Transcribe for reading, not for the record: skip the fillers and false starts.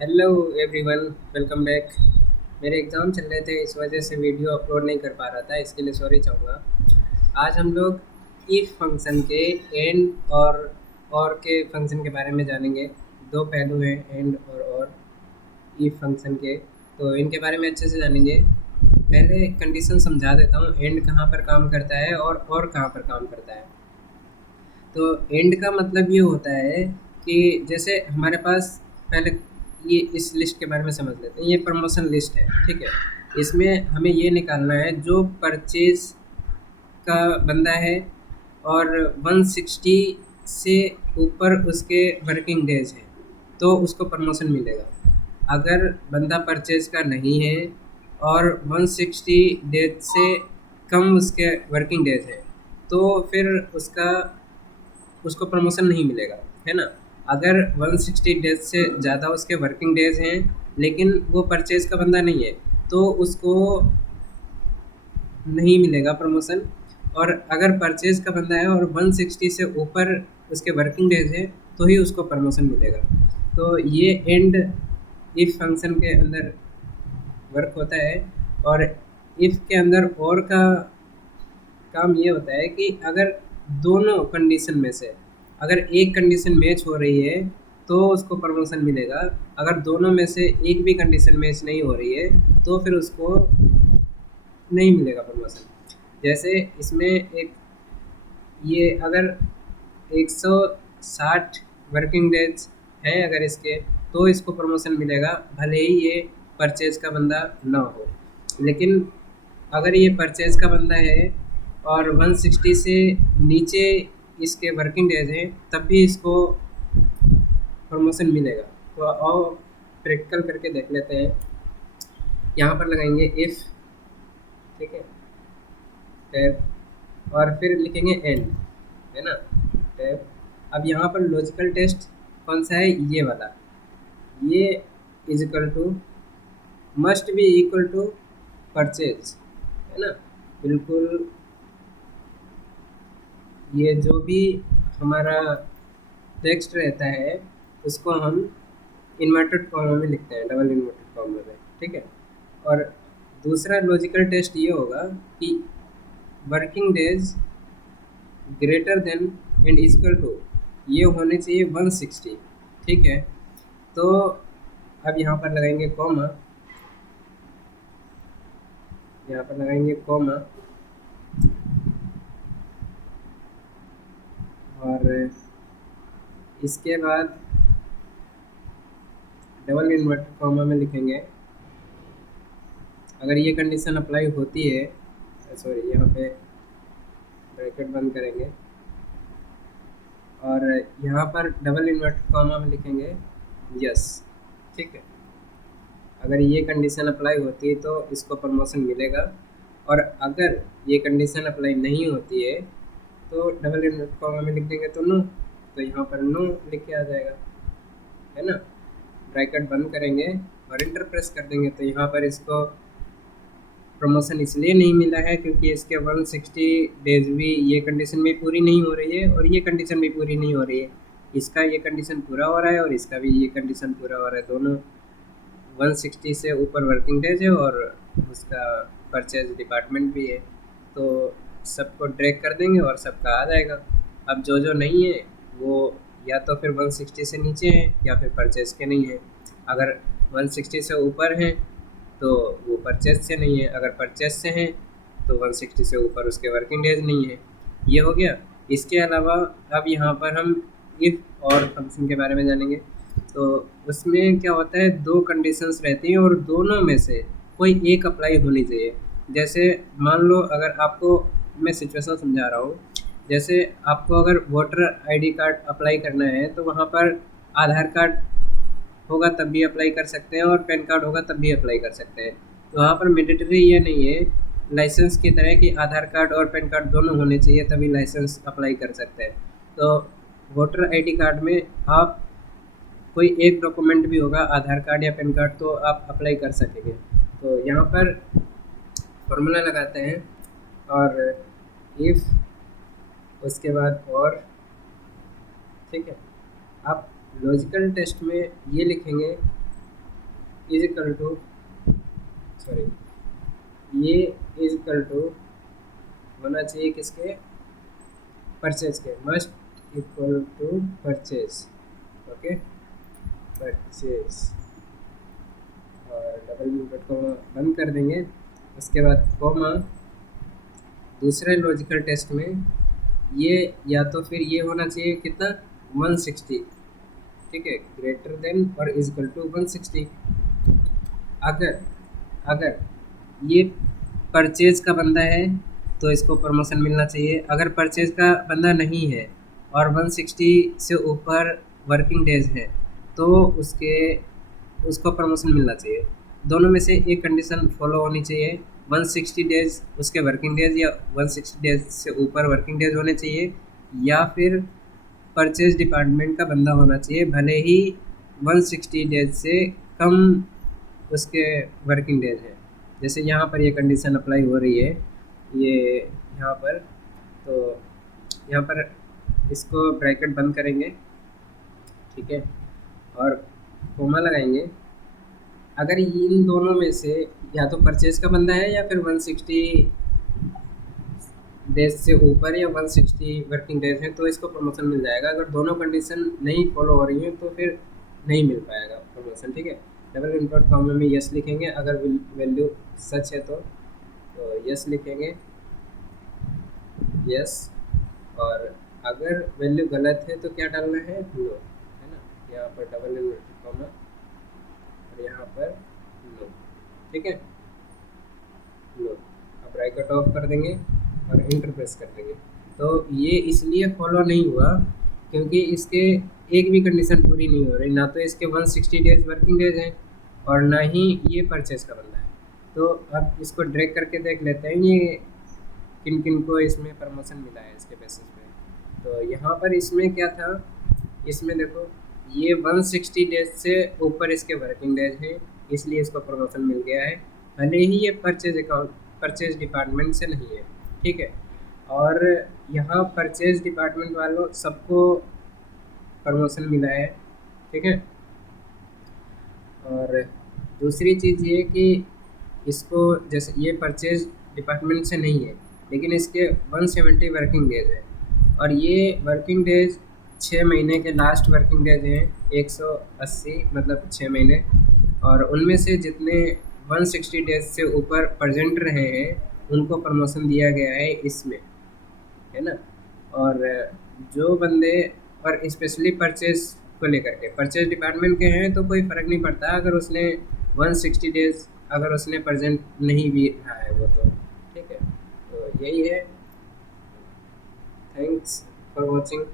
Hello everyone, welcome back. मेरे exam चल रहे थे, इस वजह से वीडियो अपलोड नहीं कर पा रहा था, इसके लिए सॉरी चाहूँगा। आज हम लोग इफ फंक्शन के एंड और के फंक्शन के बारे में जानेंगे। दो पहलू हैं, एंड और इफ फंक्शन के, तो इनके बारे में अच्छे से जानेंगे। पहले कंडीशन समझा देता हूँ, एंड कहाँ पर काम करता है और कहाँ पर काम करता है। तो एंड का मतलब ये होता है कि जैसे हमारे पास पहले ये इस लिस्ट के बारे में समझ लेते हैं। ये प्रमोशन लिस्ट है, ठीक है। इसमें हमें ये निकालना है जो परचेज का बंदा है और 160 से ऊपर उसके वर्किंग डेज हैं, तो उसको प्रमोशन मिलेगा। अगर बंदा परचेज का नहीं है और 160 डेज से कम उसके वर्किंग डेज है, तो फिर उसको प्रमोशन नहीं मिलेगा, है ना। अगर 160 डेज से ज़्यादा उसके वर्किंग डेज हैं लेकिन वो परचेज का बंदा नहीं है, तो उसको नहीं मिलेगा प्रमोशन। और अगर परचेज का बंदा है और 160 से ऊपर उसके वर्किंग डेज है, तो ही उसको प्रमोशन मिलेगा। तो ये एंड इफ फंक्शन के अंदर वर्क होता है। और इफ के अंदर और का काम ये होता है कि अगर दोनों कंडीशन में से अगर एक कंडीशन मैच हो रही है तो उसको प्रमोशन मिलेगा। अगर दोनों में से एक भी कंडीशन मैच नहीं हो रही है तो फिर उसको नहीं मिलेगा प्रमोशन। जैसे इसमें एक ये अगर 160 वर्किंग डेज हैं अगर इसके, तो इसको प्रमोशन मिलेगा, भले ही ये परचेज का बंदा ना हो। लेकिन अगर ये परचेज का बंदा है और 160 से नीचे इसके वर्किंग डेज हैं, तब भी इसको प्रमोशन मिलेगा। तो आओ प्रैक्टिकल करके देख लेते हैं। यहाँ पर लगाएंगे इफ़, ठीक है, टैब, और फिर लिखेंगे एंड, है ना, टैब। अब यहाँ पर लॉजिकल टेस्ट कौन सा है, ये वाला। ये is equal to must be equal to purchase, है ना। बिल्कुल, ये जो भी हमारा टेक्स्ट रहता है उसको हम इन्वर्टेड कॉमा में लिखते हैं, डबल इन्वर्टेड कॉमा में, ठीक है। और दूसरा लॉजिकल टेस्ट ये होगा कि working days greater than and equal to, ये होने चाहिए 160, ठीक है। तो अब यहाँ पर लगाएंगे कॉमा, यहाँ पर लगाएंगे कॉमा, और इसके बाद डबल इन्वर्टेड कॉमा में लिखेंगे अगर ये कंडीशन अप्लाई होती है, सॉरी, यहाँ पे ब्रैकेट बंद करेंगे और यहाँ पर डबल इन्वर्टेड कॉमा में लिखेंगे यस, ठीक है। अगर ये कंडीशन अप्लाई होती है तो इसको प्रमोशन मिलेगा। और अगर ये कंडीशन अप्लाई नहीं होती है तो डबल इन्वर्टेड कॉमा में लिख देंगे तो नो, तो यहाँ पर नो लिख के आ जाएगा, है ना। ब्रैकेट बंद करेंगे और इंटर प्रेस कर देंगे, तो यहाँ पर इसको प्रमोशन इसलिए नहीं मिला है क्योंकि इसके 160 डेज भी ये कंडीशन भी पूरी नहीं हो रही है और ये कंडीशन भी पूरी नहीं हो रही है। इसका ये कंडीशन पूरा हो रहा है और इसका भी ये कंडीशन पूरा हो रहा है, दोनों 160 से ऊपर वर्किंग डेज है और उसका परचेज डिपार्टमेंट भी है। तो सबको ड्रैग कर देंगे और सबका आ जाएगा। अब जो जो नहीं है वो या तो फिर 160 से नीचे हैं या फिर परचेज के नहीं है। अगर 160 से ऊपर हैं तो वो परचेज से नहीं है, अगर परचेज से हैं तो 160 से ऊपर उसके वर्किंग डेज नहीं है। ये हो गया। इसके अलावा अब यहाँ पर हम इफ़ और फंक्शन के बारे में जानेंगे। तो उसमें क्या होता है, दो कंडीशंस रहती हैं और दोनों में से कोई एक अप्लाई होनी चाहिए। जैसे मान लो, अगर आपको मैं सिचुएशन समझा रहा हूँ, जैसे आपको अगर वोटर आईडी कार्ड अप्लाई करना है तो वहाँ पर आधार कार्ड होगा तब भी अप्लाई कर सकते हैं और पैन कार्ड होगा तब भी अप्लाई कर सकते हैं। तो वहाँ पर मैंडेटरी ये नहीं है लाइसेंस की तरह कि आधार कार्ड और पैन कार्ड दोनों होने चाहिए तभी लाइसेंस अप्लाई कर सकते हैं। तो वोटर आईडी कार्ड में आप कोई एक डॉक्यूमेंट भी होगा, आधार कार्ड या पैन कार्ड, तो आप अप्लाई कर सकेंगे। तो यहाँ पर फॉर्मूला लगाते हैं और इफ़, उसके बाद और, ठीक है। आप लॉजिकल टेस्ट में ये लिखेंगे इज इक्वल टू, सॉरी, ये इज इक्वल टू होना चाहिए किसके, परचेज के, must equal to purchase, okay, purchase, और डबल इन्वर्ट कॉमा बंद कर देंगे। उसके बाद कॉमा, दूसरे लॉजिकल टेस्ट में ये या तो फिर ये होना चाहिए कितना, 160, ठीक है, ग्रेटर देन और इज इक्वल टू 160। अगर अगर ये परचेज का बंदा है तो इसको प्रमोशन मिलना चाहिए। अगर परचेज का बंदा नहीं है और 160 से ऊपर वर्किंग डेज है तो उसको प्रमोशन मिलना चाहिए। दोनों में से एक कंडीशन फॉलो होनी चाहिए, 160 डेज उसके वर्किंग डेज या 160 डेज से ऊपर वर्किंग डेज होने चाहिए, या फिर परचेज डिपार्टमेंट का बंदा होना चाहिए, भले ही 160 डेज से कम उसके वर्किंग डेज है। जैसे यहाँ पर ये कंडीशन अप्लाई हो रही है, ये यहाँ पर, तो यहाँ पर इसको ब्रैकेट बंद करेंगे, ठीक है, और कोमा लगाएंगे। अगर इन दोनों में से या तो परचेज का बंदा है या फिर 160 डेज से ऊपर या 160 वर्किंग डेज है तो इसको प्रमोशन मिल जाएगा। अगर दोनों कंडीशन नहीं फॉलो हो रही हैं तो फिर नहीं मिल पाएगा प्रमोशन, ठीक है। डबल इनवर्ट कॉमा में यस लिखेंगे, अगर वैल्यू सच है तो यस लिखेंगे, यस, और अगर वैल्यू गलत है तो क्या डालना है, नो, है ना। यहाँ पर डबल इनवर्ट कॉमा और यहाँ पर नो, ठीक है, नो। अब ब्रैकेट ऑफ कर देंगे और इंटर प्रेस कर देंगे। तो ये इसलिए फॉलो नहीं हुआ क्योंकि इसके एक भी कंडीशन पूरी नहीं हो रही, ना तो इसके 160 डेज वर्किंग डेज हैं और ना ही ये परचेज का बंदा है। तो अब इसको ड्रैग करके देख लेते हैं ये किन किन को इसमें प्रमोशन मिला है इसके बेसिस पे। तो यहाँ पर इसमें क्या था, इसमें देखो ये 160 डेज से ऊपर इसके वर्किंग डेज हैं, इसलिए इसको प्रमोशन मिल गया है, भले ही ये परचेज डिपार्टमेंट से नहीं है, ठीक है। और यहाँ परचेज डिपार्टमेंट वालों सबको प्रमोशन मिला है, ठीक है। और दूसरी चीज़ ये कि इसको, जैसे ये परचेज डिपार्टमेंट से नहीं है लेकिन इसके 170 वर्किंग डेज है और ये वर्किंग डेज 6 महीने के लास्ट वर्किंग डेज हैं, 180 मतलब 6 महीने, और उनमें से जितने 160 डेज से ऊपर प्रेजेंट रहे हैं उनको प्रमोशन दिया गया है इसमें, है ना। और जो बंदे, और स्पेशली परचेज को लेकर के, परचेज डिपार्टमेंट के हैं तो कोई फ़र्क नहीं पड़ता अगर उसने 160 डेज अगर उसने प्रेजेंट नहीं भी रहा है वो, तो ठीक है। तो यही है, थैंक्स फॉर वॉचिंग।